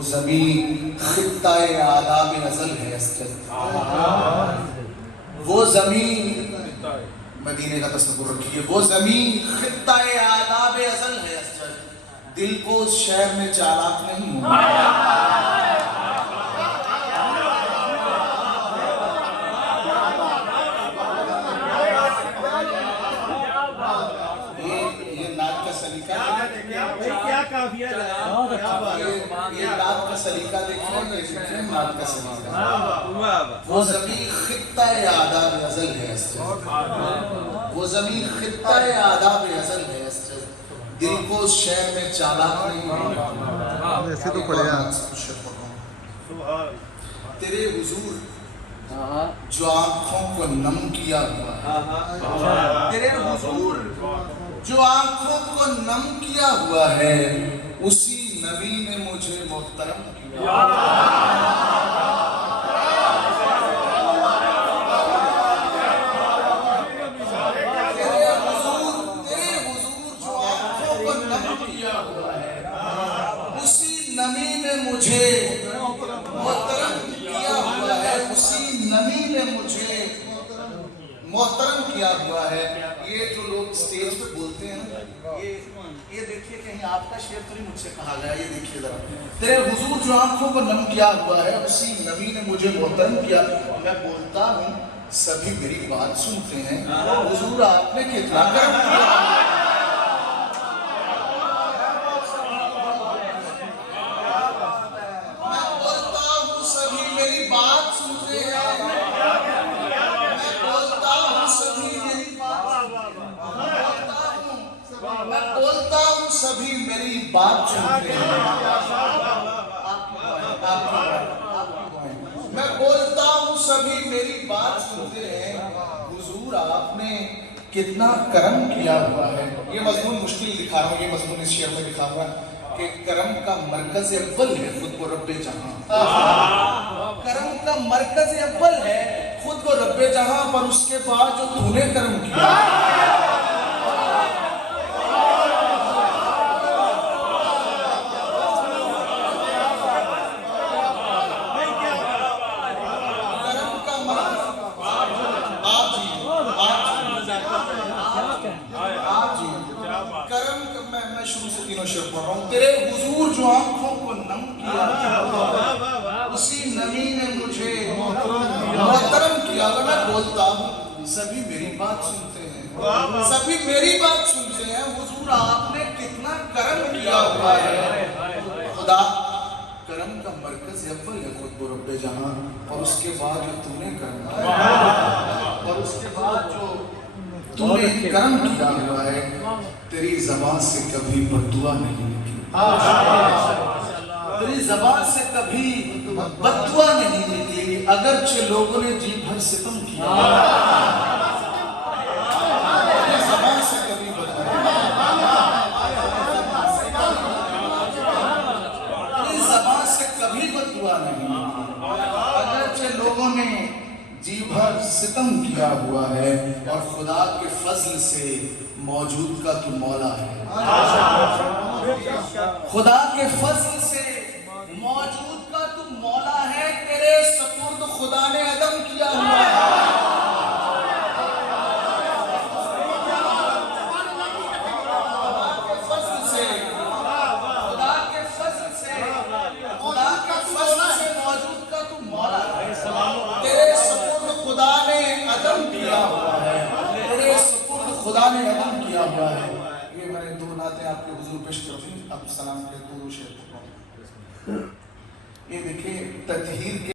وہ زمین خطہ آداب ازل ہے اسجد، وہ زمین، مدینے کا تصور رکھیے، وہ زمین خطہ آداب ازل ہے اسجد، دل کو اس شہر میں چالاک نہیں ہوں۔ یہ نعت کا سلیقہ دیکھیں، نعت کا سلیقہ، وہ زمین خطہ آداب ازل ہے اسجد، وہ زمین خطہ آداب ازل ہے اسجد، دل کو اس شہر میں چالاک نہیں ہوں۔ ایسے تو پڑھے ہیں تیرے حضور جو آنکھوں کو نم کیا ہوا، تیرے حضور جو آنکھوں کو نم کیا ہوا ہے، اسی نبی نے مجھے محترم کیا۔ تیرے حضور جو آنکھوں کو نم کیا ہوا ہے، اسی نبی نے مجھے محترم کیا ہوا ہے، اسی نبی نے مجھے محترم کیا ہوا ہے۔ یہ جو لوگ سٹیج پہ بولتے ہیں، یہ دیکھیے کہیں آپ کا شعر تو نہیں مجھ سے کہا گیا، یہ دیکھیے ذرا، تیرے حضور جو آنکھوں کو نم کیا ہوا ہے، اسی نبی نے مجھے محترم کیا۔ میں بولتا ہوں سبھی میری بات سنتے ہیں، حضور آپ نے کتنا کرم کیا۔ سبھی میری بات سنتے ہیں، میں بولتا ہوں سبھی میری بات سنتے ہیں، حضور آپ نے کتنا کرم کیا ہوا ہے۔ یہ مضمون مشکل دکھا رہا ہوں، یہ مضمون اس شعر میں دکھا رہا ہے کہ کرم کا مرکز اول ہے خود کو رب جہاں، کرم کا مرکز اول ہے خود کو رب جہاں، پر اس کے بعد جو تو نے کرم کیا، میں شروع سے تینوں شعر پڑھ رہا ہوں۔ تیرے حضور جو آنکھوں کو نم کیا، اسی نبی نے مجھے محترم کیا۔ میں بولتا ہوں سبھی میری بات سنتے ہیں، سبھی میری بات سنتے ہیں، حضور آپ نے کتنا کرم کیا ہوا ہے۔ خدا کرم کا مرکز اول ہے خود کو رب جہاں، اور اس کے بعد جو تم نے کرم کیا، اور اس کے بعد جو تم نے کرم کیا ہوا ہے، تیری زبان سے کبھی بددعا نہیں نکلی، تیری زبان سے کبھی بددعا نہیں نکلی، اگرچہ لوگوں نے جی بھر ستم کیا، تیری زبان سے کبھی بددعا، تیری زبان سے کبھی بددعا نہیں نکلی، اگرچہ لوگوں نے جی بھر ستم کیا ہوا ہے، اور خدا کے فضل سے موجود کا تو مولا ہے، خدا کے فضل سے موجود کا تو مولا ہے، تیرے سپرد خدا نے عدم کیا ہوا ہے۔ خدا نے عدم کیا ہوا ہے۔ یہ میں نے دو نعتیں آپ کے حضور پیش کرتی ہوں، اب سلام کے دو شعر پڑھتا ہوں۔ یہ دیکھیں تطہیر کے